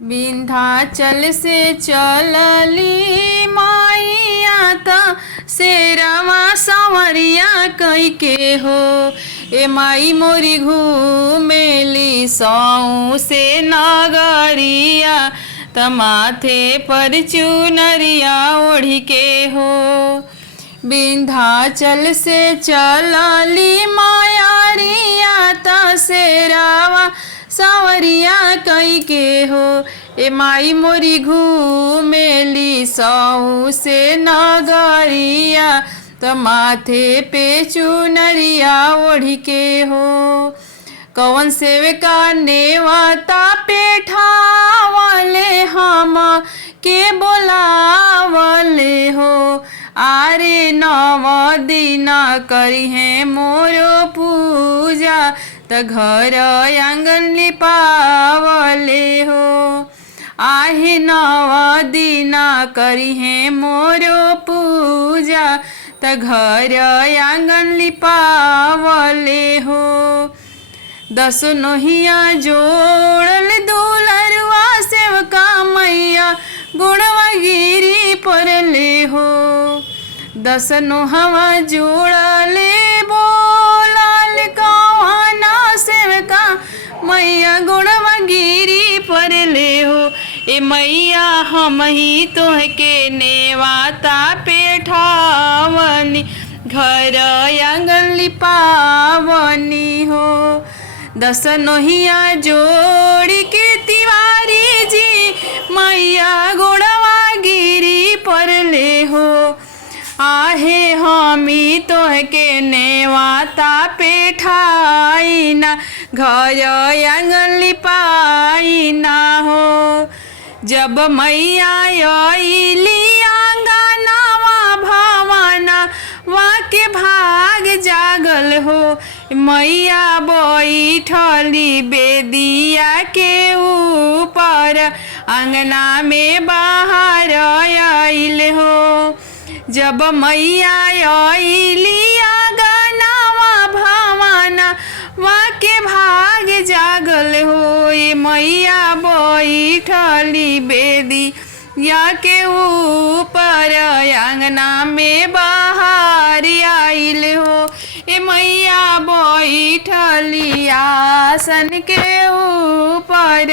विंध्याचल से चलली माइया त शेरवा संवरिया कई के हो। ए माई मोरी घूमेली सौ से नगरिया त माथे पर चुनरिया ओढ़ी के हो। विंध्याचल से चलली मायारिया त शेरवा सांवरिया कई के हो। ए माई मोरी घूमेली सौ से नगरिया त माथे पे चुनरिया ओढ़ी के हो। कौन सेवका नेवता पे ठावले हम के बोलावले हो। आरे नव दिन करी है मोरो पूजा त घर आंगन लिपावले हो। आहे नव दिन करी है मोरो पूजा त घर आंगन लिपावले हो। दस नोहिया जोड़ल दुलरुआ सेवका मैया गुणवा गिरी परले हो। दस नोहवा जोड़ले बोलाल कौना सेवका मैया गुणवा गिरी परले हो। ए मैया हम ही तोहके नेवाता पे ठावनी घर आंगन लिपावनी हो। दस नोहिया जोड़ी के तिवारी जी मैया गुणवा गिरी परले हो। आहे हमी तोहके नेवाता पे ठाईना घर आंगन लिपाईना हो। जब मैया आइली आंगनवा भवना वाके भाग जागल हो। मैया बैठली बेदिया के ऊपर अंगना में बाहर आइल हो। जब मैया आइली आंगनवा भवना वाके भाग जागल हो। ये मैया बैठली बेदिया के ऊपर अंगना में बाहर आइल हो। ए मैया बैठली आसन के ऊपर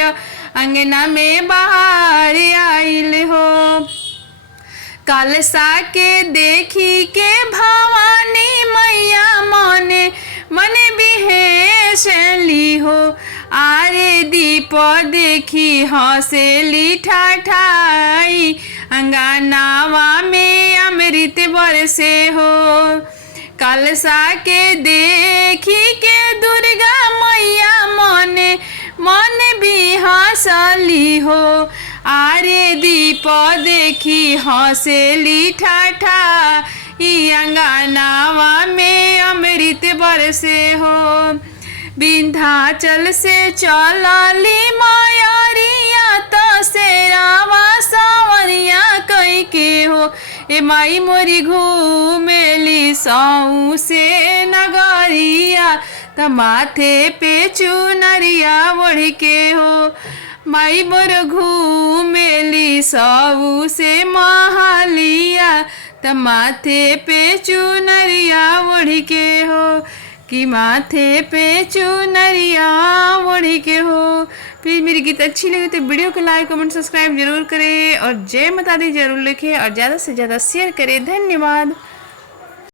अंगना में बाहर आइल हो। कलसा के देखी के भवानी मैया मने मने बिहेशली हो। आरे दीप देखी हंसेली ठाठाई अंगनावा में अमृत बरसे हो। कलसा के देखी के दुर्गा मैया मने मन भी हंसली हो। आरे दीप देखी हंसेली ठाठा ई अंगनावा में अमृत बरसे हो। विंध्याचल से चलली मायारिया त शेरवा सांवरिया कई के हो। ए माई मोरी घूमेली सौ से नगरिया त माथे पे चुनरिया ओढ़ के हो। माई मोर घूमेली सौ से महलिया त माथे पे चुनरिया ओढ़ के हो। कि माथे पे चुनरिया ओढ़ के हो। फिर मेरी गीत अच्छी लगे तो वीडियो को लाइक कमेंट सब्सक्राइब जरूर करें और जय माता दी जरूर लिखें और ज़्यादा से ज़्यादा शेयर करें। धन्यवाद।